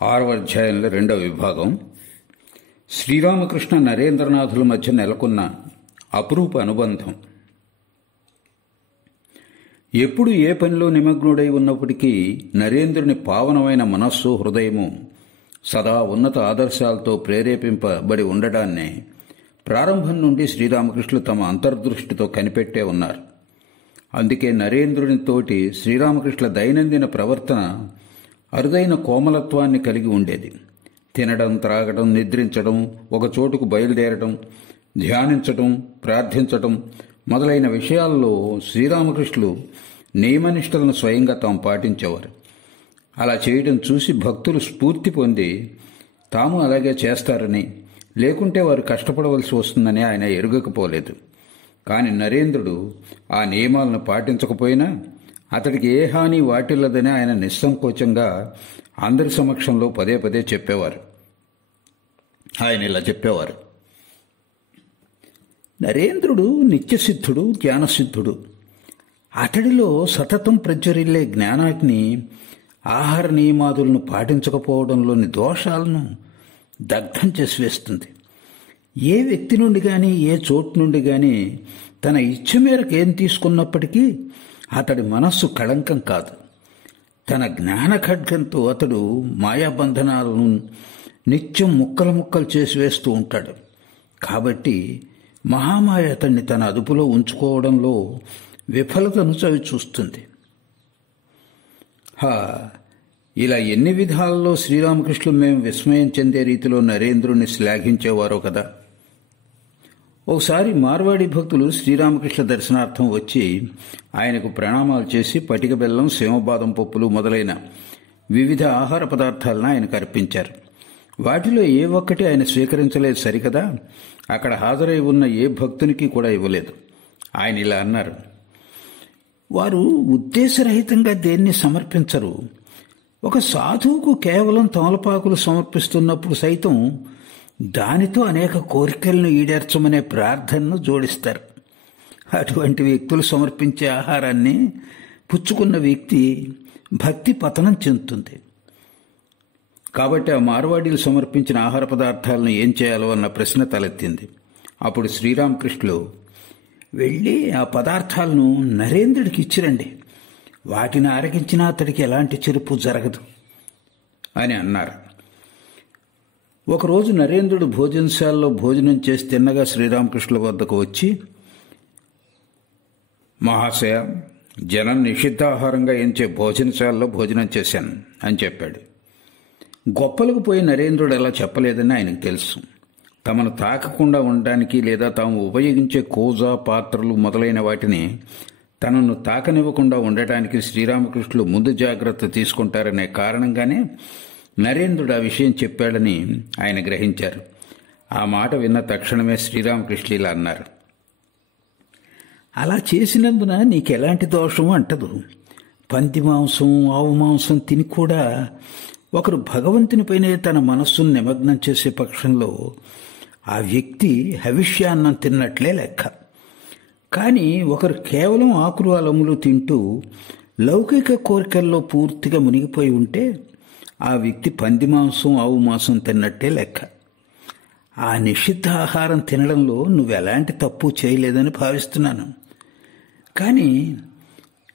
6వ అధ్యాయంలో 2వ విభాగం. శ్రీరామకృష్ణ నరేంద్రనాథుల మధ్య నెలకొన్న అపురూప అనుబంధం. ఎప్పుడు ఏ పనిలో నిమగ్నుడై ఉన్నప్పటికీ నరేంద్రుని పావనమైన మనస్సు, హృదయము సదా ఉన్నత ఆదర్శాలతో ప్రేరేపింపబడి ఉండడాన్నే ప్రారంభం నుండి శ్రీరామకృష్ణులు తమ అంతర్దృష్టితో కనిపెట్టే ఉన్నారు. అందుకే నరేంద్రునితోటి శ్రీరామకృష్ణుల దైనందిన ప్రవర్తన అరుదైన కోమలత్వాన్ని కలిగి ఉండేది. తినడం, త్రాగడం, నిద్రించడం, ఒక చోటుకు బయలుదేరడం, ధ్యానించడం, ప్రార్థించడం మొదలైన విషయాల్లో శ్రీరామకృష్ణులు నియమనిష్టలను స్వయంగా తాము పాటించేవారు. అలా చేయడం చూసి భక్తులు స్ఫూర్తి పొంది తాము అలాగే చేస్తారని, లేకుంటే వారు కష్టపడవలసి వస్తుందని ఆయన ఎరుగకపోలేదు. కాని నరేంద్రుడు ఆ నియమాలను పాటించకపోయినా అతడికి ఏ హాని వాటిల్లదని ఆయన నిస్సంకోచంగా అందరి సమక్షంలో పదే పదే చెప్పేవారు. ఆయన ఇలా చెప్పేవారు: నరేంద్రుడు నిత్యసిద్ధుడు, జ్ఞానసిద్ధుడు. అతడిలో సతతం ప్రజ్వరిల్లే జ్ఞానాగ్ని ఆహార నియమాదులను పాటించకపోవడంలోని దోషాలను దగ్ధం చేసి వేస్తుంది. ఏ వ్యక్తి నుండి కానీ, ఏ చోటు నుండి కానీ తన ఇచ్చ మేరకు ఏం తీసుకున్నప్పటికీ అతడి మనస్సు కళంకం కాదు. తన జ్ఞాన ఖడ్గంతో అతడు మాయాబంధనాలను నిత్యం ముక్కలు ముక్కలు చేసి వేస్తూ ఉంటాడు. కాబట్టి మహామాయ అతన్ని తన అదుపులో ఉంచుకోవడంలో విఫలతను చవి చూస్తుంది. ఇలా ఎన్ని విధాలలో శ్రీరామకృష్ణులు మేము విస్మయం చెందే రీతిలో నరేంద్రుని శ్లాఘించేవారో కదా. ఒకసారి మార్వాడి భక్తులు శ్రీరామకృష్ణ దర్శనార్థం వచ్చి ఆయనకు ప్రణామాలు చేసి పటిక బెల్లం, సేమబాదం పప్పులు మొదలైన వివిధ ఆహార పదార్థాలను ఆయనకు అర్పించారు. వాటిలో ఏ ఒక్కటి ఆయన స్వీకరించలేదు సరికదా, అక్కడ హాజరై ఉన్న ఏ భక్తునికి కూడా ఇవ్వలేదు. ఆయన ఇలా అన్నారు: వారు ఉద్దేశరహితంగా దేన్ని సమర్పించరు. ఒక సాధువుకు కేవలం తమలపాకులు సమర్పిస్తున్నప్పుడు సైతం దానితో అనేక కోరికలను ఈడేర్చమనే ప్రార్థనను జోడిస్తారు. అటువంటి వ్యక్తులు సమర్పించే ఆహారాన్ని పుచ్చుకున్న వ్యక్తి భక్తి పతనం చెందుతుంది. కాబట్టి ఆ మార్వాడీలు సమర్పించిన ఆహార పదార్థాలను ఏం చేయాలో అన్న ప్రశ్న తలెత్తింది. అప్పుడు శ్రీరామకృష్ణులు, వెళ్ళి ఆ పదార్థాలను నరేంద్రుడికి ఇచ్చిరండి, వాటిని ఆరగించినా అతడికి ఎలాంటి చెరుపు జరగదు అని అన్నారు. ఒకరోజు నరేంద్రుడు భోజనశాలలో భోజనం చేసి తిన్నగా శ్రీరామకృష్ణుల వద్దకు వచ్చి, మహాశయ, జనం నిషిద్ధాహారంగా ఎంచే భోజనశాలలో భోజనం చేశాను అని చెప్పాడు. గొప్పలకు పోయి నరేంద్రుడు అలా చెప్పలేదని ఆయనకు తెలుసు. తమను తాకకుండా ఉండడానికి లేదా తాము ఉపయోగించే కూజా, పాత్రలు మొదలైన వాటిని తనను తాకనివ్వకుండా ఉండటానికి శ్రీరామకృష్ణులు ముందు జాగ్రత్త తీసుకుంటారనే కారణంగానే నరేంద్రుడు ఆ విషయం చెప్పాడని ఆయన గ్రహించారు. ఆ మాట విన్న తక్షణమే శ్రీరామకృష్ణులు ఇలా అన్నారు: అలా చేసినందున నీకెలాంటి దోషము అంటదు. పంది మాంసం, ఆవు మాంసం తిని కూడా ఒకరు భగవంతునిపైనే తన మనస్సును నిమగ్నం చేసే పక్షంలో ఆ వ్యక్తి హవిష్యాన్నం తిన్నట్లే లెక్క. కానీ ఒకరు కేవలం ఆకులు, అలములు తింటూ లౌకిక కోరికల్లో పూర్తిగా మునిగిపోయి ఉంటే ఆ వ్యక్తి పంది మాంసం, ఆవు మాంసం తిన్నట్టే లెక్క. ఆ నిషిద్ధ ఆహారం తినడంలో నువ్వెలాంటి తప్పు చేయలేదని భావిస్తున్నాను. కానీ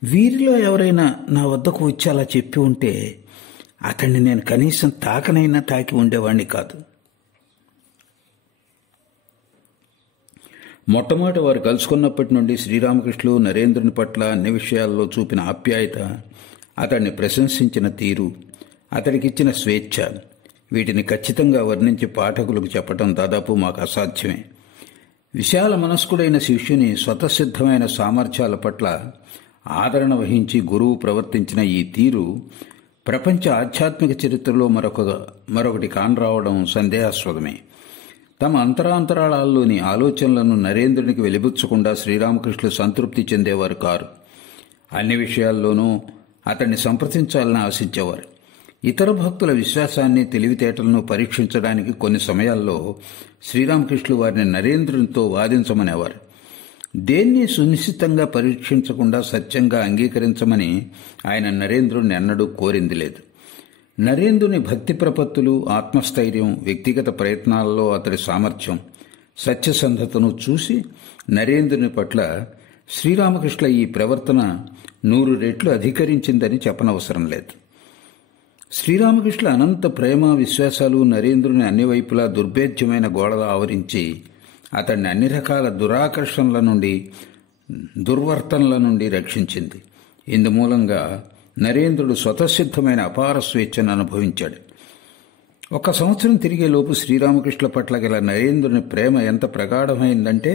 వీరిలో ఎవరైనా నా వద్దకు వచ్చి అలా చెప్పి ఉంటే అతన్ని నేను కనీసం తాకనైనా తాకి ఉండేవాణ్ణి కాదు. మొట్టమొదటి వారు కలుసుకున్నప్పటి నుండి శ్రీరామకృష్ణులు నరేంద్రుని పట్ల అన్ని విషయాల్లో చూపిన ఆప్యాయత, అతన్ని ప్రశంసించిన తీరు, అతడికిచ్చిన స్వేచ్ఛ, వీటిని ఖచ్చితంగా వర్ణించి పాఠకులకు చెప్పటం దాదాపు మాకు అసాధ్యమే. విశాల మనస్కుడైన శిష్యుని స్వతసిద్ధమైన సామర్థ్యాల పట్ల ఆదరణ వహించి గురువు ప్రవర్తించిన ఈ తీరు ప్రపంచ ఆధ్యాత్మిక చరిత్రలో మరొకటి కానరావడం సందేహాస్పదమే. తమ అంతరాంతరాళాల్లోని ఆలోచనలను నరేంద్రునికి వెలిబుచ్చకుండా శ్రీరామకృష్ణులు సంతృప్తి చెందేవారు కారు. అన్ని విషయాల్లోనూ అతన్ని సంప్రదించాలని ఆశించేవారు. ఇతర భక్తుల విశ్వాసాన్ని, తెలివితేటలను పరీక్షించడానికి కొన్ని సమయాల్లో శ్రీరామకృష్ణులు వారిని నరేంద్రునితో వాదించమనేవారు. దేన్ని సునిశ్చితంగా పరీక్షించకుండా సత్యంగా అంగీకరించమని ఆయన నరేంద్రుడిని ఎన్నడూ కోరింది లేదు. నరేంద్రుని భక్తి ప్రపత్తులు, ఆత్మస్థైర్యం, వ్యక్తిగత ప్రయత్నాలలో అతడి సామర్థ్యం, సత్యసంధతను చూసి నరేంద్రుని పట్ల శ్రీరామకృష్ణ ఈ ప్రవర్తన 100 రెట్లు అధికరించిందని చెప్పనవసరం లేదు. శ్రీరామకృష్ణ అనంత ప్రేమ, విశ్వాసాలు నరేంద్రుని అన్ని వైపులా దుర్భేద్యమైన గోడలు ఆవరించి అతన్ని అన్ని రకాల దురాకర్షణల నుండి, దుర్వర్తనల నుండి రక్షించింది. ఇందుమూలంగా నరేంద్రుడు స్వతసిద్ధమైన అపార స్వేచ్ఛను అనుభవించాడు. 1 సంవత్సరం తిరిగేలోపు శ్రీరామకృష్ణ పట్ల గల నరేంద్రుని ప్రేమ ఎంత ప్రగాఢమైందంటే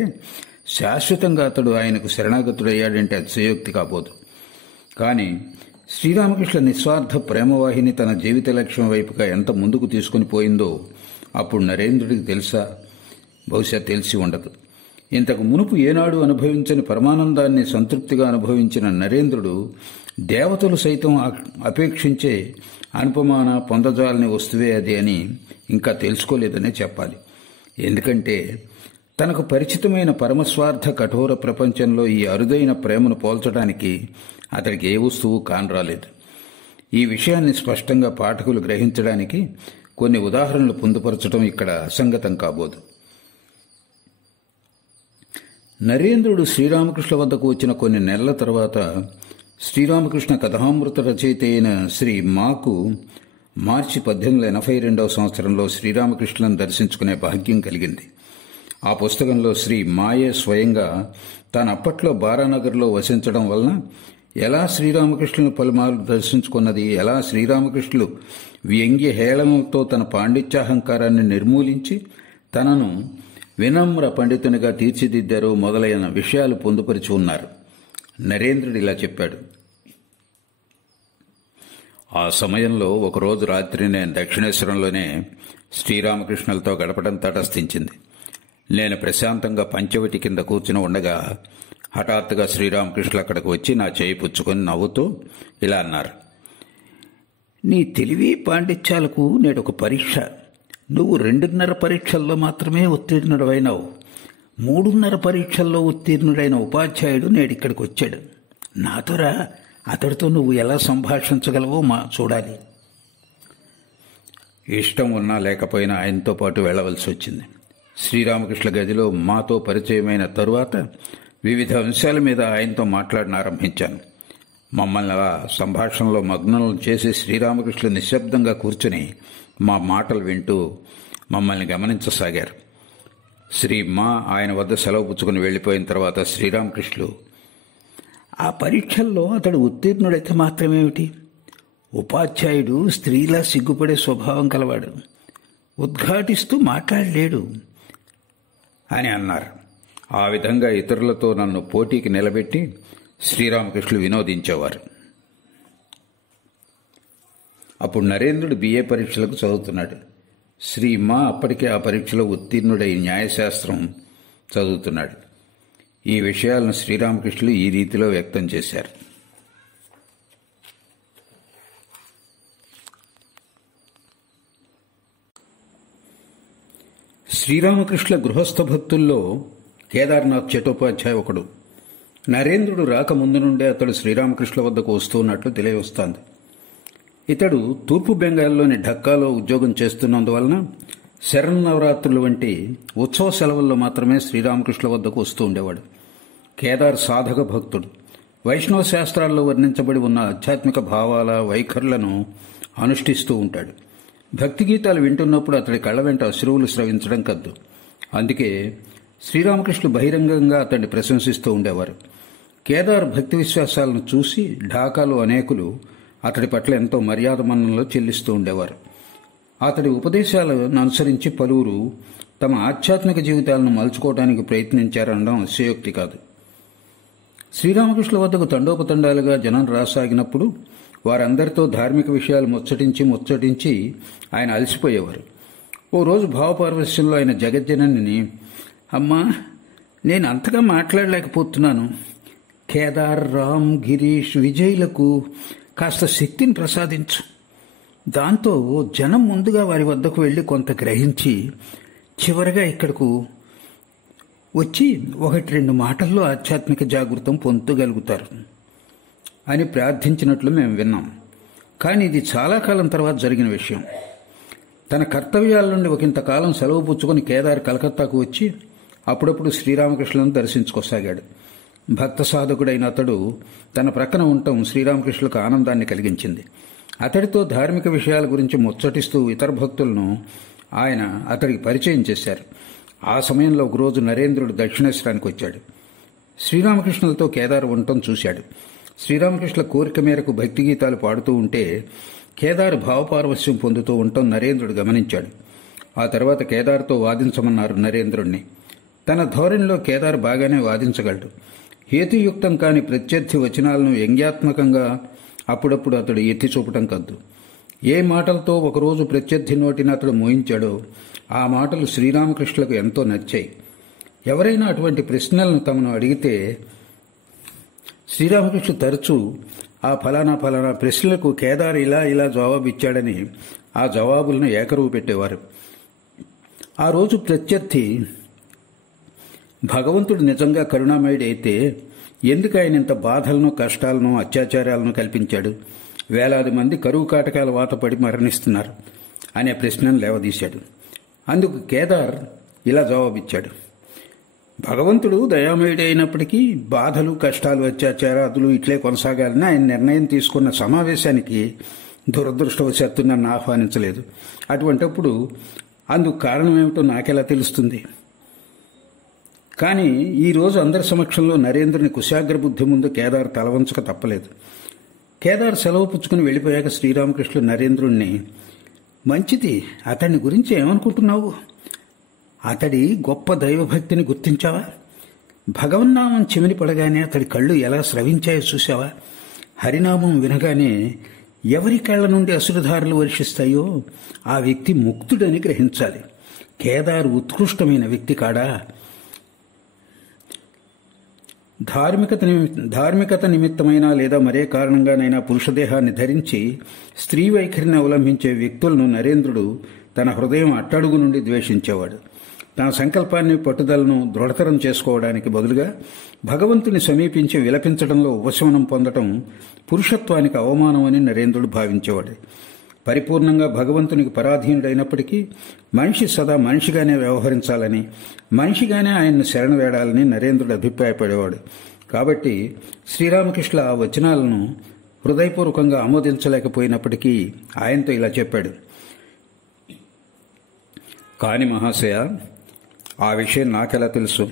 శాశ్వతంగా అతడు ఆయనకు శరణాగతుడయ్యాడంటే అతిశయోక్తి కాబోదు. కానీ శ్రీరామకృష్ణ నిస్వార్థ ప్రేమవాహిని తన జీవిత లక్ష్యం వైపుగా ఎంత ముందుకు తీసుకుని పోయిందో అప్పుడు నరేంద్రుడికి తెలుసా? బహుశా తెలిసి ఉండదు. ఇంతకు మునుపు ఏనాడు అనుభవించని పరమానందాన్ని సంతృప్తిగా అనుభవించిన నరేంద్రుడు దేవతలు సైతం అపేక్షించే అనుపమాన పొందజాలని వస్తువే అది అని ఇంకా తెలుసుకోలేదనే చెప్పాలి. ఎందుకంటే తనకు పరిచితమైన పరమస్వార్థ కఠోర ప్రపంచంలో ఈ అరుదైన ప్రేమను పోల్చడానికి అతడికి ఏ వస్తువు కానరాలేదు. ఈ విషయాన్ని స్పష్టంగా పాఠకులు గ్రహించడానికి కొన్ని ఉదాహరణలు పొందుపరచడం ఇక్కడ అసంగతం కాబోదు. నరేంద్రుడు శ్రీరామకృష్ణ వద్దకు వచ్చిన కొన్ని నెలల తర్వాత శ్రీరామకృష్ణ కథామృత రచయిత అయిన శ్రీ మాకు మార్చి 1882వ సంవత్సరంలో శ్రీరామకృష్ణను దర్శించుకునే భాగ్యం కలిగింది. ఆ పుస్తకంలో శ్రీ మాయే స్వయంగా తాను అప్పట్లో బారానగర్లో వసించడం వలన ఎలా శ్రీరామకృష్ణుని పలుమార్లు దర్శించుకున్నది, ఎలా శ్రీరామకృష్ణులు వ్యంగ్య హేళనలతో తన పాండిత్యాహంకారాన్ని నిర్మూలించి తనను వినమ్ర పండితునిగా తీర్చిదిద్దారో మొదలైన విషయాలు పొందుపరిచి ఉన్నారు. నరేంద్రుడు ఇలా చెప్పాడు: ఆ సమయంలో ఒకరోజు రాత్రి నేను దక్షిణేశ్వరంలోనే శ్రీరామకృష్ణులతో గడపడం తటస్థించింది. నేను ప్రశాంతంగా పంచవటి కింద కూర్చుని ఉండగా హఠాత్తుగా శ్రీరామకృష్ణులు అక్కడికి వచ్చి నా చేయి పుచ్చుకొని నవ్వుతూ ఇలా అన్నారు: నీ తెలివి పాండిత్యాలకు నేడొక పరీక్ష. నువ్వు 2.5 పరీక్షల్లో మాత్రమే ఉత్తీర్ణుడైనావు. 3.5 పరీక్షల్లో ఉత్తీర్ణుడైన ఉపాధ్యాయుడు నేడిక్కడికి వచ్చాడు. నాతోరా, అతడితో నువ్వు ఎలా సంభాషించగలవో చూడాలి. ఇష్టం ఉన్నా లేకపోయినా ఆయనతో పాటు వెళ్లవలసి వచ్చింది. శ్రీరామకృష్ణ గదిలో మాతో పరిచయమైన తరువాత వివిధ అంశాల మీద ఆయనతో మాట్లాడనారంభించాను. మమ్మల్ని అలా సంభాషణలో మగ్నం చేసి శ్రీరామకృష్ణులు నిశ్శబ్దంగా కూర్చుని మా మాటలు వింటూ మమ్మల్ని గమనించసాగారు. శ్రీ మా ఆయన వద్ద సెలవు పుచ్చుకుని వెళ్లిపోయిన తర్వాత శ్రీరామకృష్ణులు, ఆ పరీక్షల్లో అతడు ఉత్తీర్ణుడైతే మాత్రమేమిటి, ఉపాధ్యాయుడు స్త్రీలా సిగ్గుపడే స్వభావం కలవాడు, ఉద్ఘాటిస్తూ మాట్లాడలేడు అని అన్నారు. ఆ విధంగా ఇతరులతో నన్ను పోటీకి నిలబెట్టి శ్రీరామకృష్ణులు వినోదించేవారు. అప్పుడు నరేంద్రుడు BA పరీక్షలకు చదువుతున్నాడు. శ్రీ మా అప్పటికే ఆ పరీక్షలో ఉత్తీర్ణుడై న్యాయశాస్త్రం చదువుతున్నాడు. ఈ విషయాలను శ్రీరామకృష్ణులు ఈ రీతిలో వ్యక్తం చేశారు: శ్రీరామకృష్ణ గృహస్థ భక్తుల్లో కేదార్నాథ్ చటోపాధ్యాయ ఒకడు. నరేంద్రుడు రాక ముందు నుండే అతడు శ్రీరామకృష్ణ వద్దకు వస్తున్నట్లు తెలియవస్తోంది. ఇతడు తూర్పు బెంగాల్లోని ఢక్కాలో ఉద్యోగం చేస్తున్నందువలన శరన్నవరాత్రులు వంటి ఉత్సవ సెలవుల్లో మాత్రమే శ్రీరామకృష్ణ వద్దకు వస్తూ ఉండేవాడు. కేదార్ సాధక భక్తుడు. వైష్ణవ శాస్త్రాల్లో వర్ణించబడి ఉన్న ఆధ్యాత్మిక భావాల, వైఖరులను అనుష్ఠిస్తూ ఉంటాడు. భక్తి గీతాలు వింటున్నప్పుడు అతడి కళ్ళ వెంట అశ్రువులు స్రవించడం కద్దు. అందుకే శ్రీరామకృష్ణులు బహిరంగంగా అతన్ని ప్రశంసిస్తూ ఉండేవారు. కేదార్ భక్తి విశ్వాసాలను చూసి ఢాకాలో అనేకులు అతడి పట్ల ఎంతో మర్యాద మన్ననలు చెల్లిస్తూ ఉండేవారు. అతడి ఉపదేశాలను అనుసరించి పలువురు తమ ఆధ్యాత్మిక జీవితాలను మలుచుకోవడానికి ప్రయత్నించారనడం అతిశయోక్తి కాదు. శ్రీరామకృష్ణుల వద్దకు తండోపతండాలుగా జనం రాసాగినప్పుడు వారందరితో ధార్మిక విషయాలు ముచ్చటించి ఆయన అలసిపోయేవారు. ఓ రోజు భావపారవశ్యంలో ఆయన జగజ్జనని, అమ్మా, నేను అంతగా మాట్లాడలేకపోతున్నాను. కేదార్, రామ్, గిరీష్, విజయ్లకు కాస్త శక్తిని ప్రసాదించు. దాంతో జనం ముందుగా వారి వద్దకు వెళ్లి కొంత గ్రహించి చివరగా ఇక్కడకు వచ్చి 1-2 మాటల్లో ఆధ్యాత్మిక జాగృతం పొందగలుగుతారు అని ప్రార్థించినట్లు మేము విన్నాం. కానీ ఇది చాలా కాలం తర్వాత జరిగిన విషయం. తన కర్తవ్యాల నుండి ఒకంతకాలం సెలవు పుచ్చుకొని కేదార్ కలకత్తాకు వచ్చి అప్పుడప్పుడు శ్రీరామకృష్ణులను దర్శించుకోసాగాడు. భక్త సాధకుడైన అతడు తన ప్రక్కన ఉండటం శ్రీరామకృష్ణులకు ఆనందాన్ని కలిగించింది. అతడితో ధార్మిక విషయాల గురించి ముచ్చటిస్తూ ఇతర భక్తులను ఆయన అతడికి పరిచయం చేశారు. ఆ సమయంలో ఒకరోజు నరేంద్రుడు దక్షిణేశ్వరానికి వచ్చాడు. శ్రీరామకృష్ణులతో కేదార్ ఉండటం చూశాడు. శ్రీరామకృష్ణుల కోరిక మేరకు భక్తి గీతాలు పాడుతూ ఉంటే కేదార్ భావపారవశ్యం పొందుతూ ఉండటం నరేంద్రుడు గమనించాడు. ఆ తర్వాత కేదార్తో వాదించమన్నారు నరేంద్రుణ్ణి. తన ధోరణిలో కేదార్ బాగానే వాదించగలడు. హేతుయుక్తం కాని ప్రత్యర్థి వచనాలను వ్యంగ్యాత్మకంగా అప్పుడప్పుడు అతడు ఎత్తి చూపటం కద్దు. ఏ మాటలతో ఒకరోజు ప్రత్యర్థి నోటిని అతడు మోయించాడో ఆ మాటలు శ్రీరామకృష్ణులకు ఎంతో నచ్చాయి. ఎవరైనా అటువంటి ప్రశ్నలను తమను అడిగితే శ్రీరామకృష్ణ తరచూ ఆ ఫలానా ప్రశ్నలకు కేదార్ ఇలా జవాబిచ్చాడని ఆ జవాబులను ఏకరువు పెట్టేవారు. ఆ రోజు ప్రత్యర్థి భగవంతుడు నిజంగా కరుణామయుడు అయితే ఎందుకు ఆయన ఇంత బాధలను, కష్టాలను, అత్యాచారాలను కల్పించాడు? వేలాది మంది కరువు కాటకాల వాత పడి మరణిస్తున్నారు అనే ప్రశ్నను లేవదీశాడు. అందుకు కేదార్ ఇలా జవాబిచ్చాడు: భగవంతుడు దయామయుడే అయినప్పటికీ బాధలు, కష్టాలు, అత్యాచారాదులు ఇట్లే కొనసాగాలని ఆయన నిర్ణయం తీసుకున్న సమావేశానికి దురదృష్టవశాత్తు నన్ను ఆహ్వానించలేదు. అటువంటప్పుడు అందుకు కారణమేమిటో నాకెలా తెలుస్తుంది? కానీ ఈరోజు అందరి సమక్షంలో నరేంద్రుని కుశాగ్ర బుద్ధి ముందు కేదార్ తలవంచక తప్పలేదు. కేదార్ సెలవు పుచ్చుకుని వెళ్ళిపోయాక శ్రీరామకృష్ణుడు నరేంద్రుణ్ణి, మంచిది, అతన్ని గురించి ఏమనుకుంటున్నావు? అతడి గొప్ప దైవభక్తిని గుర్తించావా? భగవన్నామం చెమిని పడగానే అతడి కళ్ళు ఎలా స్రవించాయో చూశావా? హరినామం వినగానే ఎవరి కళ్ళ నుండి అసురధారలు వర్షిస్తాయో ఆ వ్యక్తి ముక్తుడని గ్రహించాలి. కేదార్ ఉత్కృష్టమైన వ్యక్తి కాడా? ధార్మికత నిమిత్తమైనా లేదా మరే కారణంగానైనా పురుషదేహాన్ని ధరించి స్త్రీ వైఖరిని అవలంబించే వ్యక్తులను నరేంద్రుడు తన హృదయం అట్టడుగు నుండి ద్వేషించేవాడు. తన సంకల్పాన్ని, పట్టుదలను దృఢతరం చేసుకోవడానికి బదులుగా భగవంతుని సమీపించి విలపించడంలో ఉపశమనం పొందటం పురుషత్వానికి అవమానమని నరేంద్రుడు భావించేవాడు. పరిపూర్ణంగా భగవంతునికి పరాధీనుడైనప్పటికీ మనిషి సదా మనిషిగానే వ్యవహరించాలని, మనిషిగానే ఆయన్ను శరణ వేడాలని నరేంద్రుడు అభిప్రాయపడేవాడు. కాబట్టి శ్రీరామకృష్ణుల ఆ వచనాలను హృదయపూర్వకంగా ఆమోదించలేకపోయినప్పటికీ ఆయనతో ఇలా చెప్పాడు: కాని మహాశయ, ఆ విషయం నాకెలా తెలుసు?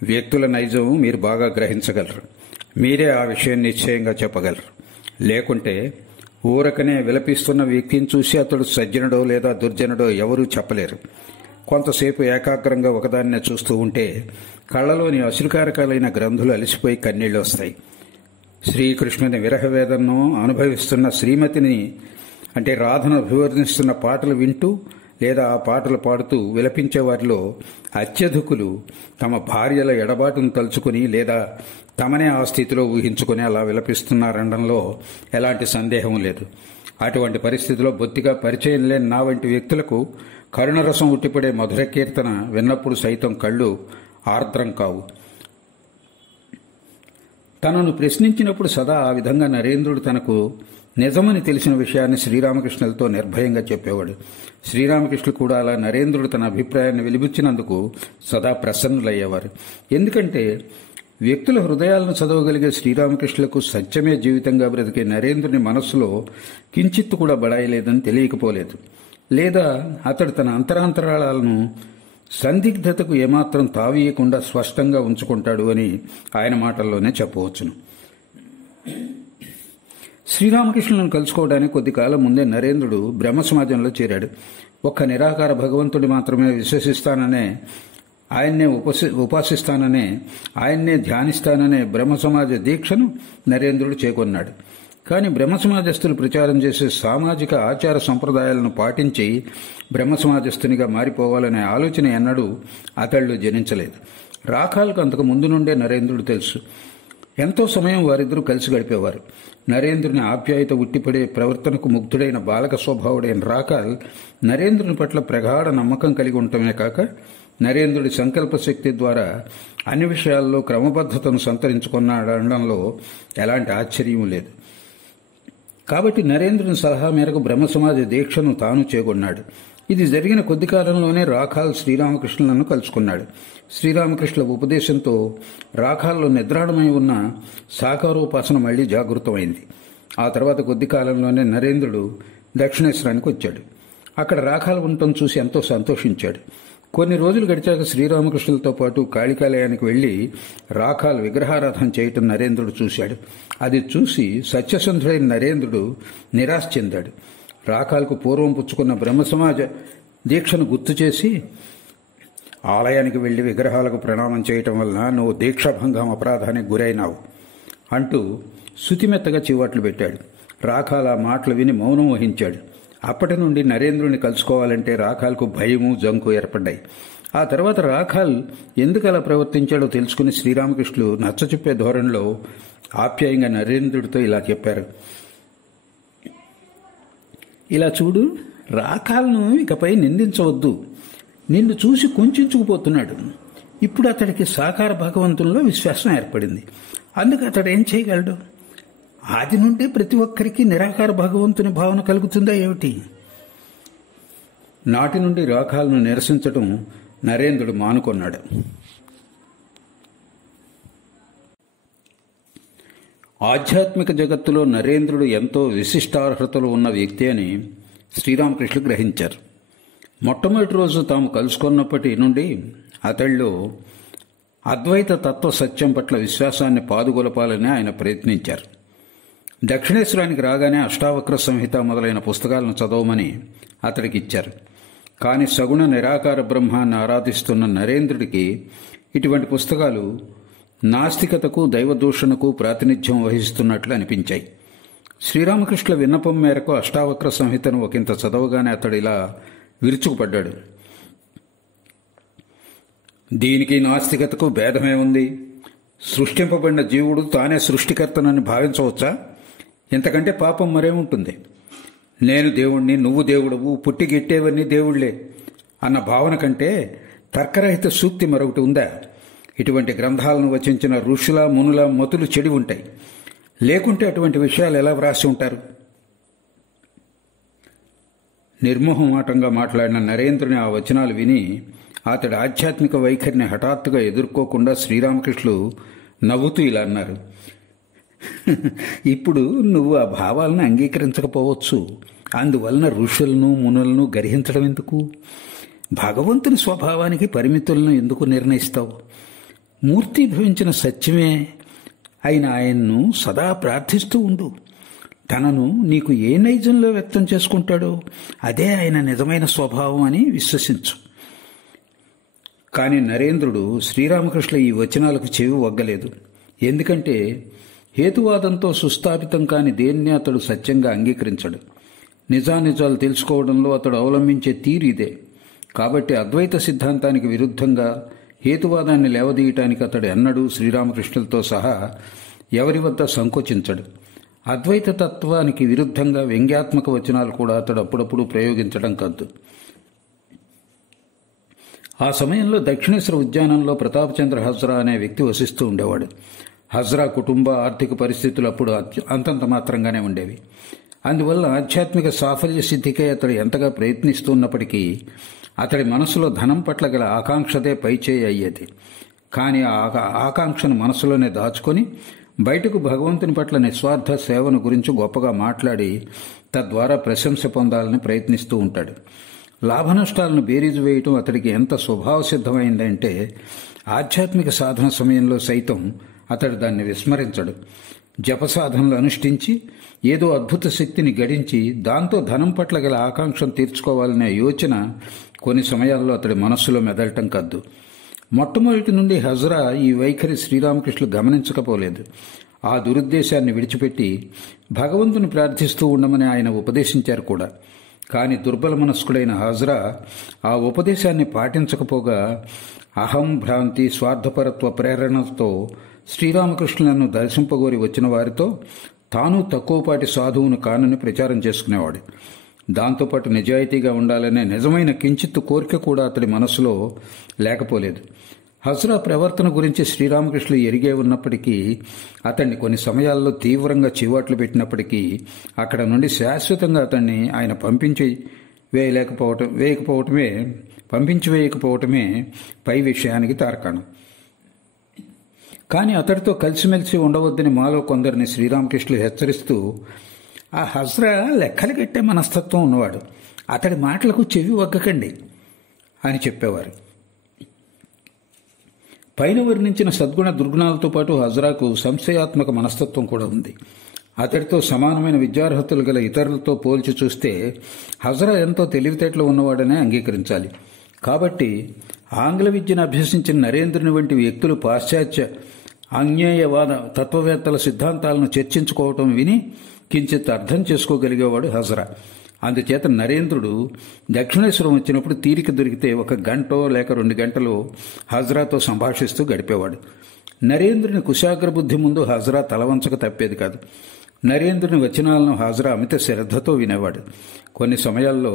వ్యక్తుల నైజం మీరు బాగా గ్రహించగలరు. మీరే ఆ విషయం నిశ్చయంగా చెప్పగలరు. లేకుంటే ఊరకనే విలపిస్తున్న వ్యక్తిని చూసి అతడు సజ్జనుడో లేదా దుర్జనుడో ఎవరూ చెప్పలేరు. కొంతసేపు ఏకాగ్రంగా ఒకదాన్నే చూస్తూ ఉంటే కళ్ళలోని అశ్రుకారకాలైన గ్రంథులు అలిసిపోయి కన్నీళ్లు వస్తాయి. శ్రీకృష్ణుని విరహవేదనను అనుభవిస్తున్న శ్రీమతిని అంటే రాధను అభివర్ణిస్తున్న పాటలు వింటూ లేదా ఆ పాటలు పాడుతూ విలపించే వారిలో అత్యధికులు తమ భార్యల ఎడబాటును తలుచుకుని లేదా తమనే ఆ స్థితిలో ఊహించుకుని అలా విలపిస్తున్నారనడంలో ఎలాంటి సందేహం లేదు. అటువంటి పరిస్థితిలో బొత్తిగా పరిచయం లేని నా వంటి వ్యక్తులకు కరుణరసం ఉట్టిపడే మధుర కీర్తన విన్నప్పుడు సైతం కళ్ళు ఆర్ద్రం కావు. తనను ప్రశ్నించినప్పుడు సదా ఆ విధంగా నరేంద్రుడు తనకు నిజమని తెలిసిన విషయాన్ని శ్రీరామకృష్ణులతో నిర్భయంగా చెప్పేవాడు. శ్రీరామకృష్ణులు కూడా అలా నరేంద్రుడు తన అభిప్రాయాన్ని వెలిబుచ్చినందుకు సదా ప్రసన్నులయ్యేవారు. ఎందుకంటే వ్యక్తుల హృదయాలను చదవగలిగే శ్రీరామకృష్ణులకు సత్యమే జీవితంగా బ్రతికే నరేంద్రుని మనస్సులో కించిత్తు కూడా బడాయలేదని తెలియకపోలేదు. లేదా అతడు తన అంతరాంతరాలను సందిగ్ధతకు ఏమాత్రం తావీయకుండా స్పష్టంగా ఉంచుకుంటాడు అని ఆయన మాటల్లోనే చెప్పవచ్చును. శ్రీరామకృష్ణులను కలుసుకోవడానికి కొద్ది కాలం ముందే నరేంద్రుడు బ్రహ్మ సమాజంలో చేరాడు. ఒక్క నిరాకార భగవంతుడి మాత్రమే విశ్వసిస్తాననే, ఆయన్నే ఉపాసిస్తాననే, ఆయన్నే ధ్యానిస్తాననే బ్రహ్మ సమాజ దీక్షను నరేంద్రుడు చేకొన్నాడు. కానీ బ్రహ్మ సమాజస్తులు ప్రచారం చేసే సామాజిక ఆచార సంప్రదాయాలను పాటించి బ్రహ్మ సమాజస్తునిగా మారిపోవాలనే ఆలోచన ఎన్నడూ అతడిలో జనించలేదు. రాఖాలకు అంతకు ముందు నుండే నరేంద్రుడు తెలుసు. ఎంతో సమయం వారిద్దరూ కలిసి గడిపేవారు. నరేంద్రుని ఆప్యాయత ఉట్టిపడే ప్రవర్తనకు ముగ్ధుడైన బాలక స్వభావుడైన రాఖాల్ నరేంద్రుని పట్ల ప్రగాఢ నమ్మకం కలిగి ఉండటమే కాక నరేంద్రుడి సంకల్ప శక్తి ద్వారా అన్ని విషయాల్లో క్రమబద్ధతను సంతరించుకున్నాడనడంలో ఎలాంటి ఆశ్చర్యం లేదు. కాబట్టి నరేంద్రుని సలహా మేరకు బ్రహ్మ సమాజ దీక్షను తాను చేకొన్నాడు. ఇది జరిగిన కొద్ది కాలంలోనే రాఖాల్ శ్రీరామకృష్ణులను కలుసుకున్నాడు. శ్రీరామకృష్ణుల ఉపదేశంతో రాఖాల్లో నిద్రాణమై ఉన్న సాకారోపాసన మళ్లీ జాగృతమైంది. ఆ తర్వాత కొద్ది కాలంలోనే నరేంద్రుడు దక్షిణేశ్వరానికి వచ్చాడు. అక్కడ రాఖాలు ఉండటం చూసి ఎంతో సంతోషించాడు. కొన్ని రోజులు గడిచాక శ్రీరామకృష్ణులతో పాటు కాళికాలయానికి వెళ్లి రాఖాల్ విగ్రహారాధన చేయటం నరేంద్రుడు చూశాడు. అది చూసి సత్యసంధుడైన నరేంద్రుడు నిరాశ చెందాడు. రాఖాల్కు పూర్వం పుచ్చుకున్న బ్రహ్మ సమాజ దీక్షను గుర్తు చేసి, ఆలయానికి వెళ్లి విగ్రహాలకు ప్రణామం చేయటం వలన నువ్వు దీక్షాభంగం అపరాధానికి గురైనావు అంటూ శుతిమెత్తగా చివాట్లు పెట్టాడు. రాఖాల్ ఆ మాటలు విని మౌనం వహించాడు. అప్పటి నుండి నరేంద్రుని కలుసుకోవాలంటే రాఖాల్కు భయము, జంకు ఏర్పడ్డాయి. ఆ తర్వాత రాఖాల్ ఎందుకు అలా ప్రవర్తించాడో తెలుసుకుని శ్రీరామకృష్ణులు నచ్చచెప్పే ధోరణిలో ఆప్యాయంగా నరేంద్రుడితో ఇలా చెప్పారు. ఇలా చూడు, రాఖాల్ను ఇకపై నిందించవద్దు. నిన్ను చూసి కుంచుకుపోతున్నాడు. ఇప్పుడు అతడికి సాకార భగవంతుల్లో విశ్వాసం ఏర్పడింది. అందుకు అతడు ఏం చేయగలడు? ఆది నుండి ప్రతి ఒక్కరికి నిరాకార భగవంతుని భావన కలుగుతుందా ఏమిటి? నాటి నుండి రాఖాలను నిరసించటం నరేంద్రుడు మానుకొన్నాడు. ఆధ్యాత్మిక జగత్తులో నరేంద్రుడు ఎంతో విశిష్టార్హతలు ఉన్న వ్యక్తి అని శ్రీరామకృష్ణులు గ్రహించారు. మొట్టమొదటి రోజు తాము కలుసుకున్నప్పటి నుండి అతడిలో అద్వైత తత్వ సత్యం పట్ల విశ్వాసాన్ని పాదుగొలపాలని ఆయన ప్రయత్నించారు. దక్షిణేశ్వరానికి రాగానే అష్టావక్ర సంహిత మొదలైన పుస్తకాలను చదవమని అతడికి ఇచ్చారు. కానీ సగుణ నిరాకార బ్రహ్మాన్ని ఆరాధిస్తున్న నరేంద్రుడికి ఇటువంటి పుస్తకాలు నాస్తికతకు, దైవదూషణకు ప్రాతినిధ్యం వహిస్తున్నట్లు అనిపించాయి. శ్రీరామకృష్ణుల విన్నపం మేరకు అష్టావక్ర సంహితను ఒకంత చదవగానే అతడు ఇలా విరుచుకుపడ్డాడు. దీనికి నాస్తికతకు భేదమే ఉంది. సృష్టింపబడిన జీవుడు తానే సృష్టికర్తనని భావించవచ్చా? ఇంతకంటే పాపం మరేముంటుంది? నేను దేవుణ్ణి, నువ్వు దేవుడవు, పుట్టి గిట్టేవన్నీ దేవుళ్లే అన్న భావన కంటే తర్కరహిత సూక్తి మరొకటి ఉందా? ఇటువంటి గ్రంథాలను వచించిన ఋషుల, మునుల మతులు చెడి ఉంటాయి. లేకుంటే అటువంటి విషయాలు ఎలా వ్రాసి ఉంటారు? నిర్మోహమాటంగా మాట్లాడిన నరేంద్రుని ఆ వచనాలు విని అతడి ఆధ్యాత్మిక వైఖరిని హఠాత్తుగా ఎదుర్కోకుండా శ్రీరామకృష్ణులు నవ్వుతూ ఇలా అన్నారు. ఇప్పుడు నువ్వు ఆ భావాలను అంగీకరించకపోవచ్చు. అందువలన ఋషులను, మునులను గర్హించడం ఎందుకు? భగవంతుని స్వభావానికి పరిమితులను ఎందుకు నిర్ణయిస్తావు? మూర్తిభవించిన సత్యమే అయిన ఆయన్ను సదా ప్రార్థిస్తూ ఉండు. తనను నీకు ఏ నైజంలో వ్యక్తం చేసుకుంటాడో అదే ఆయన నిజమైన స్వభావం అని విశ్వసించు. కానీ నరేంద్రుడు శ్రీరామకృష్ణుల ఈ వచనాలకు చెవి వగ్గలేదు. ఎందుకంటే హేతువాదంతో సుస్థాపితం కాని దేన్ని అతడు సత్యంగా అంగీకరించడు. నిజానిజాలు తెలుసుకోవడంలో అతడు అవలంబించే తీరు ఇదే. కాబట్టి అద్వైత సిద్ధాంతానికి విరుద్ధంగా హేతువాదాన్ని లేవదీయటానికి అతడు ఎన్నడూ శ్రీరామకృష్ణులతో సహా ఎవరి వద్ద సంకోచించడు. అద్వైత తత్వానికి విరుద్ధంగా వ్యంగ్యాత్మక వచనాలు కూడా అతడు అప్పుడప్పుడు ప్రయోగించడం కద్దు. ఆ సమయంలో దక్షిణేశ్వర ఉద్యానంలో ప్రతాపచంద్ర హజ్రా అనే వ్యక్తి వసిస్తూ ఉండేవాడు. హజ్రా కుటుంబ ఆర్థిక పరిస్థితులు అప్పుడు అంతంత మాత్రంగానే ఉండేవి. అందువల్ల ఆధ్యాత్మిక సాఫల్య సిద్ధికై అతడు ఎంతగా ప్రయత్నిస్తున్నప్పటికీ అతడి మనసులో ధనం పట్ల గల ఆకాంక్షదే పైచేయి అయ్యేది. కానీ ఆ ఆకాంక్షను మనసులోనే దాచుకొని బయటకు భగవంతుని పట్ల నిస్వార్థ సేవను గురించి గొప్పగా మాట్లాడి తద్వారా ప్రశంస పొందాలని ప్రయత్నిస్తూ ఉంటాడు. లాభనష్టాలను బేరీజు వేయటం అతడికి ఎంత స్వభావ సిద్ధమైందంటే ఆధ్యాత్మిక సాధన సమయంలో సైతం అతడు దాన్ని విస్మరించడు. జపసాధనలు అనుష్ఠించి ఏదో అద్భుత శక్తిని గడించి దాంతో ధనం పట్ల గల ఆకాంక్షను తీర్చుకోవాలనే యోచన కొన్ని సమయాల్లో అతడి మనస్సులో మెదలటం కద్దు. మొట్టమొదటి నుండి హజ్రా ఈ వైఖరి శ్రీరామకృష్ణులు గమనించకపోలేదు. ఆ దురుద్దేశాన్ని విడిచిపెట్టి భగవంతుని ప్రార్థిస్తూ ఉండమని ఆయన ఉపదేశించారు కూడా. కానీ దుర్బల మనస్కుడైన హజ్రా ఆ ఉపదేశాన్ని పాటించకపోగా అహం, భ్రాంతి, స్వార్థపరత్వ ప్రేరణతో శ్రీరామకృష్ణులను దర్శింపగోరి వచ్చిన వారితో తాను తక్కువపాటి సాధువును కానని ప్రచారం చేసుకునేవాడు. దాంతోపాటు నిజాయితీగా ఉండాలనే నిజమైన కించిత్తు కోరిక కూడా అతడి మనసులో లేకపోలేదు. హజ్రా ప్రవర్తన గురించి శ్రీరామకృష్ణులు ఎరిగే ఉన్నప్పటికీ, అతన్ని కొన్ని సమయాల్లో తీవ్రంగా చివాట్లు పెట్టినప్పటికీ అక్కడ నుండి శాశ్వతంగా అతన్ని ఆయన పంపించి వేయకపోవటమే పై విషయానికి తార్కాణం. కానీ అతడితో కలిసిమెలిసి ఉండవద్దని మాలో కొందరిని శ్రీరామకృష్ణులు హెచ్చరిస్తూ, ఆ హజ్రా లెక్కలు కట్టే మనస్తత్వం ఉన్నవాడు, అతడి మాటలకు చెవి ఒగ్గకండి అని చెప్పేవారు. పైన వర్ణించిన సద్గుణ దుర్గుణాలతో పాటు హజ్రాకు సంశయాత్మక మనస్తత్వం కూడా ఉంది. అతడితో సమానమైన విద్యార్హతలు గల ఇతరులతో పోల్చి చూస్తే హజ్రా ఎంతో తెలివితేటలు ఉన్నవాడనే అంగీకరించాలి. కాబట్టి ఆంగ్ల విద్యను అభ్యసించిన నరేంద్రుని వంటి వ్యక్తులు పాశ్చాత్య అజ్ఞేయవాద తత్వవేత్తల సిద్ధాంతాలను చర్చించుకోవటం విని కించిత్ అర్థం చేసుకోగలిగేవాడు హజ్రా. అందుచేత నరేంద్రుడు దక్షిణేశ్వరం వచ్చినప్పుడు తీరిక దొరికితే 1 గంటో లేక 2 గంటలు హజ్రాతో సంభాషిస్తూ గడిపేవాడు. నరేంద్రుని కుశాగ్ర బుద్ధి ముందు హజ్రా తలవంచక తప్పేది కాదు. నరేంద్రుని వచనాలను హజ్రా అమిత శ్రద్ధతో వినేవాడు. కొన్ని సమయాల్లో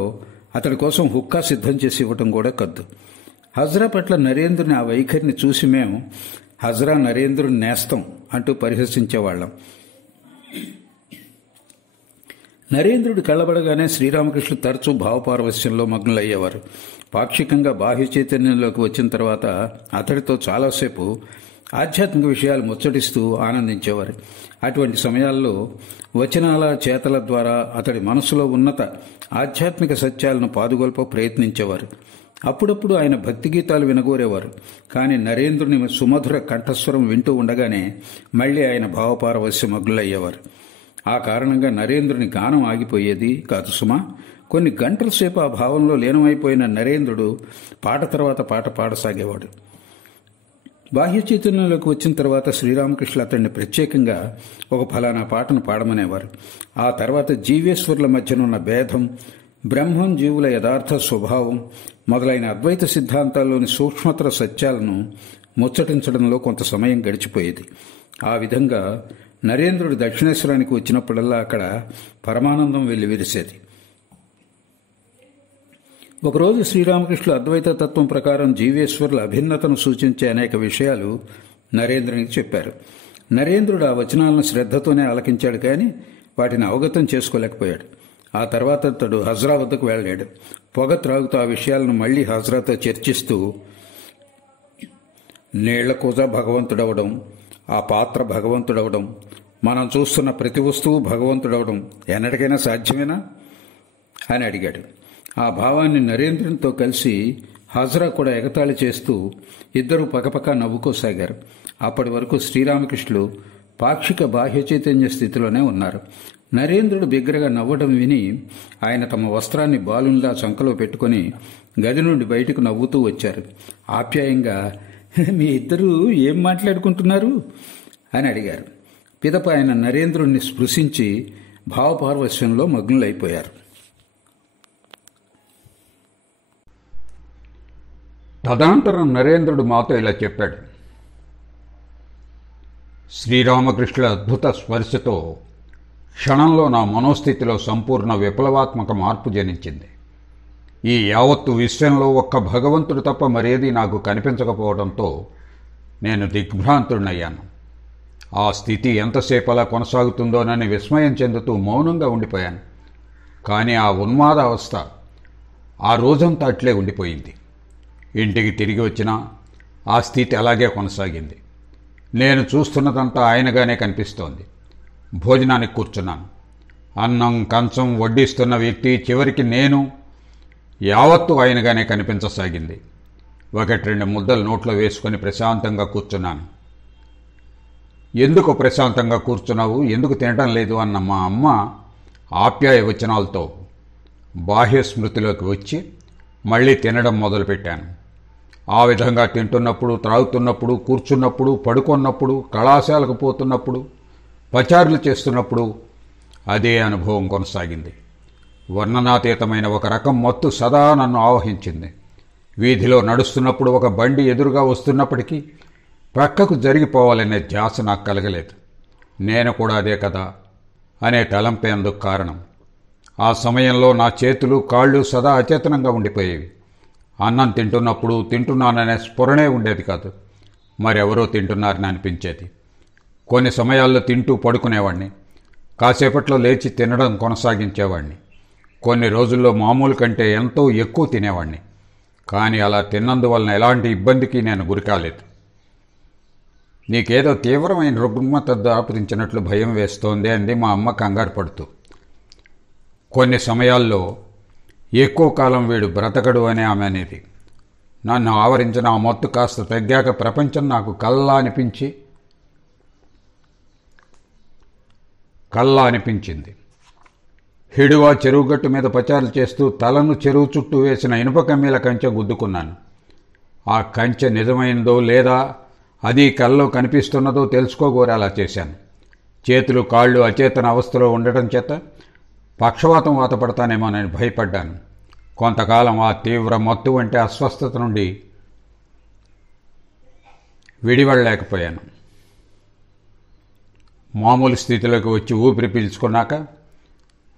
అతడి కోసం హుక్కా సిద్ధం చేసి ఇవ్వటం కూడా కద్దు. హజ్రా పట్ల నరేంద్రుని ఆ వైఖరిని చూసి మేము హజ్రా నరేంద్రుని నేస్తం అంటూ పరిహసించేవాళ్లం. నరేంద్రుడు కళ్ళబడగానే శ్రీరామకృష్ణులు తరచూ భావపారవశ్యంలో మగ్నులయ్యేవారు. పాక్షికంగా బాహ్య చైతన్యంలోకి వచ్చిన తర్వాత అతడితో చాలాసేపు ఆధ్యాత్మిక విషయాలు ముచ్చటిస్తూ ఆనందించేవారు. అటువంటి సమయాల్లో వచనాల చేతల ద్వారా అతడి మనసులో ఉన్నత ఆధ్యాత్మిక సత్యాలను పాదుగొల్ప ప్రయత్నించేవారు. అప్పుడప్పుడు ఆయన భక్తి గీతాలు వినగోరేవారు. కానీ నరేంద్రుని సుమధుర కంఠస్వరం వింటూ ఉండగానే మళ్లీ ఆయన భావపారవశ్య మగ్నులయ్యేవారు. ఆ కారణంగా నరేంద్రుని గానం ఆగిపోయేది కాదు సుమా. కొన్ని గంటల సేపు ఆ భావంలో లీనమైపోయిన నరేంద్రుడు పాట తర్వాత పాట పాడసాగేవాడు. బాహ్య చైతన్యంలోకి వచ్చిన తర్వాత శ్రీరామకృష్ణులు అతన్ని ప్రత్యేకంగా ఒక ఫలానా పాటను పాడమనేవారు. ఆ తర్వాత జీవేశ్వరుల మధ్యనున్న భేదం, బ్రహ్మం జీవుల యథార్థ స్వభావం మొదలైన అద్వైత సిద్ధాంతాల్లోని సూక్ష్మతర సత్యాలను ముచ్చటించడంలో కొంత సమయం గడిచిపోయేది. ఆ విధంగా నరేంద్రుడు దక్షిణేశ్వరానికి వచ్చినప్పుడల్లా అక్కడ పరమానందం వెల్లివిరిసేది. ఒకరోజు శ్రీరామకృష్ణులు అద్వైత తత్వం ప్రకారం జీవేశ్వరుల అభిన్నతను సూచించే అనేక విషయాలు నరేంద్రునికి చెప్పారు. నరేంద్రుడు ఆ వచనాలను శ్రద్ధతోనే ఆలకించాడు, కానీ వాటిని అవగతం చేసుకోలేకపోయాడు. ఆ తర్వాత అతడు హజ్రా వద్దకు వెళ్ళాడు. పొగ త్రాగుతూ ఆ విషయాలను మళ్లీ హజ్రాతో చర్చిస్తూ, నీళ్ల కూజ భగవంతుడవడం, ఆ పాత్ర భగవంతుడవడం, మనం చూస్తున్న ప్రతి వస్తువు భగవంతుడవడం ఎన్నటికైనా సాధ్యమేనా అని అడిగాడు. ఆ భావాన్ని నరేంద్రునితో కలిసి హజ్రా కూడా ఎగతాళి చేస్తూ ఇద్దరూ పకపక నవ్వుకోసాగారు. అప్పటి వరకు శ్రీరామకృష్ణులు పాక్షిక బాహ్య చైతన్య స్థితిలోనే ఉన్నారు. నరేంద్రుడు బిగ్గరగా నవ్వడం విని ఆయన తమ వస్త్రాన్ని బాలునిలా చంకలో పెట్టుకుని గది నుండి బయటకు నవ్వుతూ వచ్చారు. ఆప్యాయంగా, మీ ఇద్దరూ ఏం మాట్లాడుకుంటున్నారు అని అడిగారు. పిదప ఆయన నరేంద్రుణ్ణి స్పృశించి భావపార్వశ్యంలో మగ్నులైపోయారు. తదనంతరం నరేంద్రుడు మాతో ఇలా చెప్పాడు. శ్రీరామకృష్ణుల అద్భుత స్పర్శతో క్షణంలో నా మనోస్థితిలో సంపూర్ణ విప్లవాత్మక మార్పు జనించింది. ఈ యావత్తు విశ్వంలో ఒక్క భగవంతుడు తప్ప మరేదీ నాకు కనిపించకపోవడంతో నేను దిగ్భ్రాంతుడినయ్యాను. ఆ స్థితి ఎంతసేపు అలా కొనసాగుతుందోనని విస్మయం చెందుతూ మౌనంగా ఉండిపోయాను. కానీ ఆ ఉన్మాద అవస్థ ఆ రోజంతా అట్లే ఉండిపోయింది. ఇంటికి తిరిగి వచ్చినా ఆ స్థితి అలాగే కొనసాగింది. నేను చూస్తున్నదంతా ఆయనగానే కనిపిస్తోంది. భోజనానికి కూర్చున్నాను. అన్నం కంచం వడ్డిస్తున్న వ్యక్తి చివరికి నేను యావత్తు ఆయనగానే కనిపించసాగింది. 1-2 ముద్దలు నోట్లో వేసుకొని ప్రశాంతంగా కూర్చున్నాను. ఎందుకు ప్రశాంతంగా కూర్చున్నావు, ఎందుకు తినడం లేదు అన్న మా అమ్మ ఆప్యాయ వచనాలతో బాహ్య స్మృతిలోకి వచ్చి మళ్ళీ తినడం మొదలుపెట్టాను. ఆ విధంగా తింటున్నప్పుడు, త్రాగుతున్నప్పుడు, కూర్చున్నప్పుడు, పడుకున్నప్పుడు, కళాశాలకు పోతున్నప్పుడు, పచారులు చేస్తున్నప్పుడు అదే అనుభవం కొనసాగింది. వర్ణనాతీతమైన ఒక రకం మత్తు సదా నన్ను ఆవహించింది. వీధిలో నడుస్తున్నప్పుడు ఒక బండి ఎదురుగా వస్తున్నప్పటికీ ప్రక్కకు జరిగిపోవాలనే ధ్యాస నాకు కలగలేదు. నేను కూడా అదే కదా అనే తలంపే అందుకు కారణం. ఆ సమయంలో నా చేతులు కాళ్ళు సదా అచేతనంగా ఉండిపోయేవి. అన్నం తింటున్నప్పుడు తింటున్నాననే స్ఫురణే ఉండేది కాదు. మరెవరో తింటున్నారని అనిపించేది. కొన్ని సమయాల్లో తింటూ పడుకునేవాణ్ణి. కాసేపట్లో లేచి తినడం కొనసాగించేవాణ్ణి. కొన్ని రోజుల్లో మామూలు కంటే ఎంతో ఎక్కువ తినేవాణ్ణి. కానీ అలా తిన్నందువలన ఎలాంటి ఇబ్బందికి నేను గురికాలేదు. నీకేదో తీవ్రమైన రుగ్మత దాపురించినట్లు భయం వేస్తోంది అంది మా అమ్మ కంగారు పడుతూ. కొన్ని సమయాల్లో ఎక్కువ కాలం వీడు బ్రతకడు అని ఆమె అనేది. నన్ను ఆవరించిన ఆ మత్తు కాస్త తగ్గాక ప్రపంచం నాకు కల్లా అనిపించింది. హిడువా చెరువుగట్టు మీద పచారులు చేస్తూ తలను చెరువు చుట్టూ వేసిన ఇనుప కమ్మీల కంచె గుద్దుకున్నాను. ఆ కంచె నిజమైందో లేదా అది కల్లో కనిపిస్తున్నదో తెలుసుకోగోరి అలా చేశాను. చేతులు కాళ్ళు అచేతన అవస్థలో ఉండటం చేత పక్షవాతం వాతపడతానేమోనని భయపడ్డాను. కొంతకాలం ఆ తీవ్ర మత్తు వంటి అస్వస్థత నుండి విడివడలేకపోయాను. మామూలు స్థితిలోకి వచ్చి ఊపిరి పీల్చుకున్నాక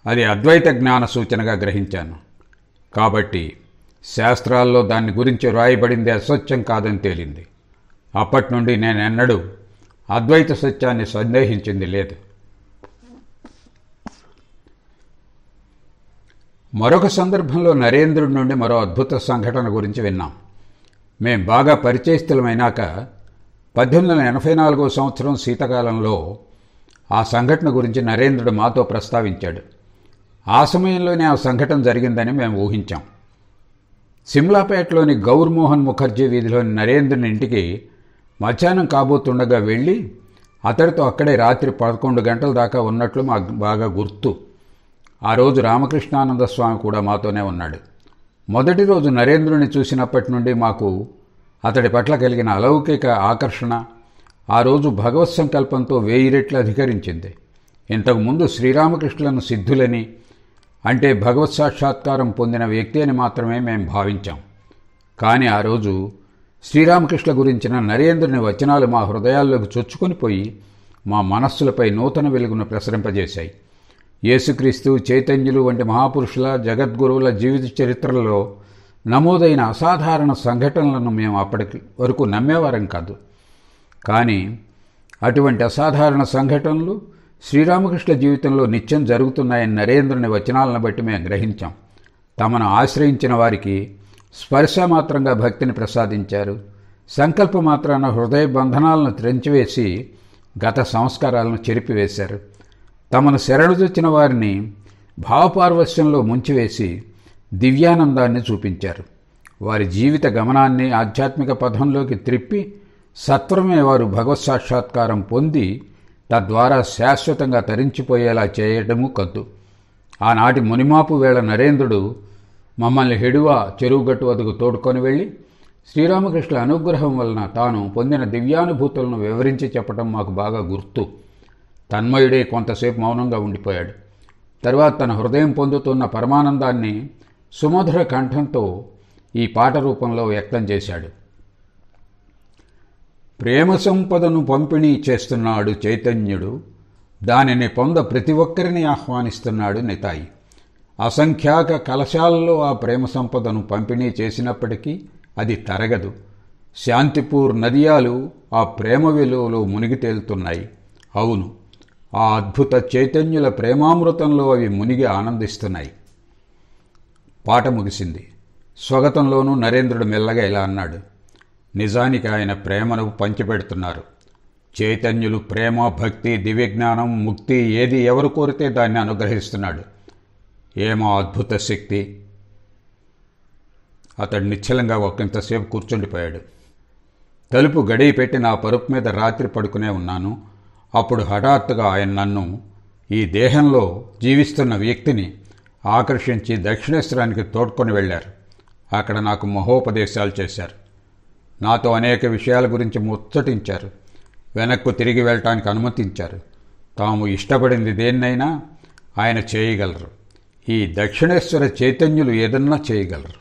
అది అద్వైత జ్ఞాన సూచనగా గ్రహించాను. కాబట్టి శాస్త్రాల్లో దాని గురించి వ్రాయబడింది అసత్యం కాదని తేలింది. అప్పటి నుండి నేనెన్నడూ అద్వైత సత్యాన్ని సందేహించింది లేదు. మరొక సందర్భంలో నరేంద్రుడి నుండి మరో అద్భుత సంఘటన గురించి విన్నాం. మేం బాగా పరిచయస్థులమైనాక 1884 సంవత్సరం శీతకాలంలో ఆ సంఘటన గురించి నరేంద్రుడు మాతో ప్రస్తావించాడు. ఆ సమయంలోనే ఆ సంఘటన జరిగిందని మేము ఊహించాం. సిమ్లాపేటలోని గౌర్మోహన్ ముఖర్జీ వీధిలోని నరేంద్రుని ఇంటికి మధ్యాహ్నం కాబోతుండగా వెళ్ళి అతడితో అక్కడే రాత్రి 11 గంటల దాకా ఉన్నట్లు మాకు బాగా గుర్తు. ఆ రోజు రామకృష్ణానంద స్వామి కూడా మాతోనే ఉన్నాడు. మొదటి రోజు నరేంద్రుని చూసినప్పటి నుండి మాకు అతడి పట్ల కలిగిన అలౌకిక ఆకర్షణ ఆ రోజు భగవత్ సంకల్పంతో 1000 రెట్లు అధికరించింది. ఇంతకుముందు శ్రీరామకృష్ణులను సిద్ధులని, అంటే భగవత్ సాక్షాత్కారం పొందిన వ్యక్తి అని మాత్రమే మేము భావించాం. కానీ ఆ రోజు శ్రీరామకృష్ణ గురించిన నరేంద్రుని వచనాలు మా హృదయాల్లోకి చొచ్చుకొని పోయి మా మనస్సులపై నూతన వెలుగును ప్రసరింపజేశాయి. యేసుక్రీస్తు, చైతన్యులు వంటి మహాపురుషుల, జగద్గురువుల జీవిత చరిత్రలో నమోదైన అసాధారణ సంఘటనలను మేము అప్పటికి వరకు నమ్మేవారం కాదు. కానీ అటువంటి అసాధారణ సంఘటనలు శ్రీరామకృష్ణ జీవితంలో నిత్యం జరుగుతున్నాయని నరేంద్రుని వచనాలను బట్టి మేము గ్రహించాం. తమను ఆశ్రయించిన వారికి స్పర్శమాత్రంగా భక్తిని ప్రసాదించారు. సంకల్పమాత్రాన హృదయ బంధనాలను త్రెంచివేసి గత సంస్కారాలను చెరిపివేశారు. తమను శరణుజొచ్చిన వారిని భావపార్వశ్యంలో ముంచివేసి దివ్యానందాన్ని చూపించారు. వారి జీవిత గమనాన్ని ఆధ్యాత్మిక పథంలోకి త్రిప్పి సత్వరమే వారు భగవత్ సాక్షాత్కారం పొంది తద్వారా శాశ్వతంగా తరించిపోయేలా చేయడము కద్దు. ఆనాటి మునిమాపు వేళ నరేంద్రుడు మమ్మల్ని హెడువా చెరువుగట్టు వద్దకు తోడుకొని వెళ్ళి శ్రీరామకృష్ణ అనుగ్రహం వలన తాను పొందిన దివ్యానుభూతులను వివరించి చెప్పడం మాకు బాగా గుర్తు. తన్మయుడే కొంతసేపు మౌనంగా ఉండిపోయాడు. తర్వాత తన హృదయం పొందుతున్న పరమానందాన్ని సుమధుర కంఠంతో ఈ పాట రూపంలో వ్యక్తం చేశాడు. ప్రేమ సంపదను పంపిణీ చేస్తున్నాడు చైతన్యుడు, దానిని పొంద ప్రతి ఒక్కరిని ఆహ్వానిస్తున్నాడు నితాయి. అసంఖ్యాక కలశాలలో ఆ ప్రేమ సంపదను పంపిణీ చేసినప్పటికీ అది తరగదు. శాంతిపూర్ నదియాలు ఆ ప్రేమ వెలువలో మునిగి తేలుతున్నాయి. అవును, ఆ అద్భుత చైతన్యుల ప్రేమామృతంలో అవి మునిగి ఆనందిస్తున్నాయి. పాట ముగిసింది. స్వగతంలోనూ నరేంద్రుడు మెల్లగా ఇలా అన్నాడు. నిజానికి ఆయన ప్రేమను పంచిపెడుతున్నారు. చైతన్యులు ప్రేమ, భక్తి, దివ్యజ్ఞానం, ముక్తి ఏది ఎవరు కోరితే దాన్ని అనుగ్రహిస్తున్నాడు. ఏమో అద్భుత శక్తి. అతడు నిశ్చలంగా ఒకంతసేపు కూర్చుండిపోయాడు. తలుపు గడియ పెట్టి నా పరుపు మీద రాత్రి పడుకునే ఉన్నాను. అప్పుడు హఠాత్తుగా ఆయన నన్ను, ఈ దేహంలో జీవిస్తున్న వ్యక్తిని ఆకర్షించి దక్షిణేశ్వరానికి తోడ్కొని వెళ్లారు. అక్కడ నాకు మహోపదేశాలు చేశారు. నాతో అనేక విషయాల గురించి ముచ్చటించారు. వెనక్కు తిరిగి వెళ్ళటానికి అనుమతించారు. తాము ఇష్టపడింది దేన్నైనా ఆయన చేయగలరు. ఈ దక్షిణేశ్వర చైతన్యులు ఏదన్నా చేయగలరు.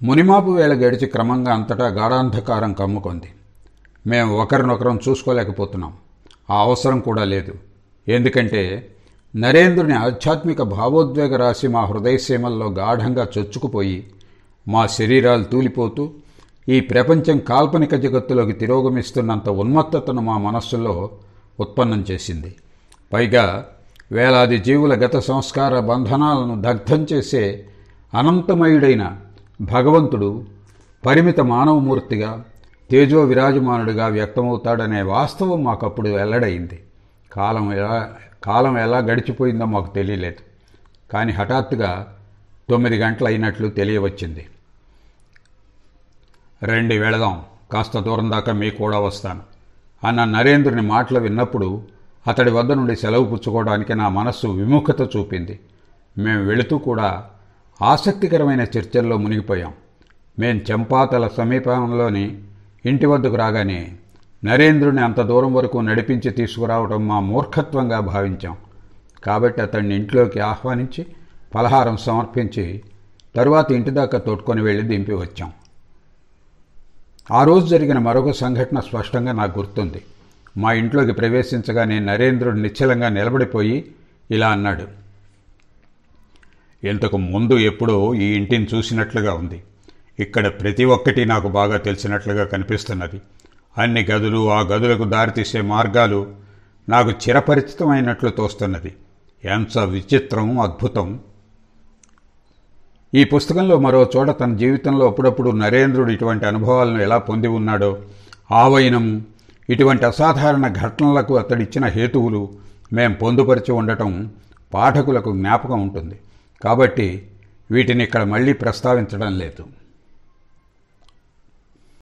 మునిమాపు వేళ గడిచి క్రమంగా అంతటా గాఢాంధకారం కమ్ముకుంది. మేము ఒకరినొకరం చూసుకోలేకపోతున్నాం. ఆ అవసరం కూడా లేదు. ఎందుకంటే నరేంద్రుని ఆధ్యాత్మిక భావోద్వేగ రాశి మా హృదయసీమల్లో గాఢంగా చొచ్చుకుపోయి మా శరీరాలు తూలిపోతూ ఈ ప్రపంచం కాల్పనిక జగత్తులోకి తిరోగమిస్తున్నంత ఉన్మత్తతను మా మనస్సులో ఉత్పన్నం చేసింది. పైగా వేలాది జీవుల గత సంస్కార బంధనాలను దగ్ధం చేసే అనంతమయుడైన భగవంతుడు పరిమిత మానవమూర్తిగా తేజో విరాజమానుడిగా వ్యక్తమవుతాడనే వాస్తవం మాకప్పుడు వెల్లడైంది. కాలం ఎలా గడిచిపోయిందో మాకు తెలియలేదు. కానీ హఠాత్తుగా 9 గంటలు అయినట్లు తెలియవచ్చింది. రండి వెళదాం, కాస్త దూరం దాకా మీ కూడా వస్తాను అన్న నరేంద్రుని మాటలు విన్నప్పుడు అతడి వద్ద నుండి సెలవు పుచ్చుకోవడానికి నా మనస్సు విముఖత చూపింది. మేం వెళుతూ కూడా ఆసక్తికరమైన చర్చల్లో మునిగిపోయాం. మేం చంపాతల సమీపంలోని ఇంటి వద్దకు రాగానే నరేంద్రుని అంత దూరం వరకు నడిపించి తీసుకురావడం మా మూర్ఖత్వంగా భావించాం. కాబట్టి అతన్ని ఇంట్లోకి ఆహ్వానించి పలహారం సమర్పించి తరువాత ఇంటి దాకా తోడ్కొని వెళ్ళి దింపి వచ్చాం. ఆ రోజు జరిగిన మరొక సంఘటన స్పష్టంగా నాకు గుర్తుంది. మా ఇంట్లోకి ప్రవేశించగానే నరేంద్రుడు నిశ్చలంగా నిలబడిపోయి ఇలా అన్నాడు. ఇంతకు ముందు ఎప్పుడో ఈ ఇంటిని చూసినట్లుగా ఉంది. ఇక్కడ ప్రతి ఒక్కటి నాకు బాగా తెలిసినట్లుగా కనిపిస్తున్నది. అన్ని గదులు, ఆ గదులకు దారితీసే మార్గాలు నాకు చిరపరిచితమైనట్లు తోస్తున్నది. ఎంత విచిత్రం, అద్భుతం. ఈ పుస్తకంలో మరో చోట తన జీవితంలో అప్పుడప్పుడు నరేంద్రుడు ఇటువంటి అనుభవాలను ఎలా పొంది ఉన్నాడో, ఆవయనము, ఇటువంటి అసాధారణ ఘటనలకు అతడిచ్చిన హేతువులు మేం పొందుపరిచి ఉండటం పాఠకులకు జ్ఞాపకం ఉంటుంది. కాబట్టి వీటిని ఇక్కడ మళ్లీ ప్రస్తావించడం లేదు.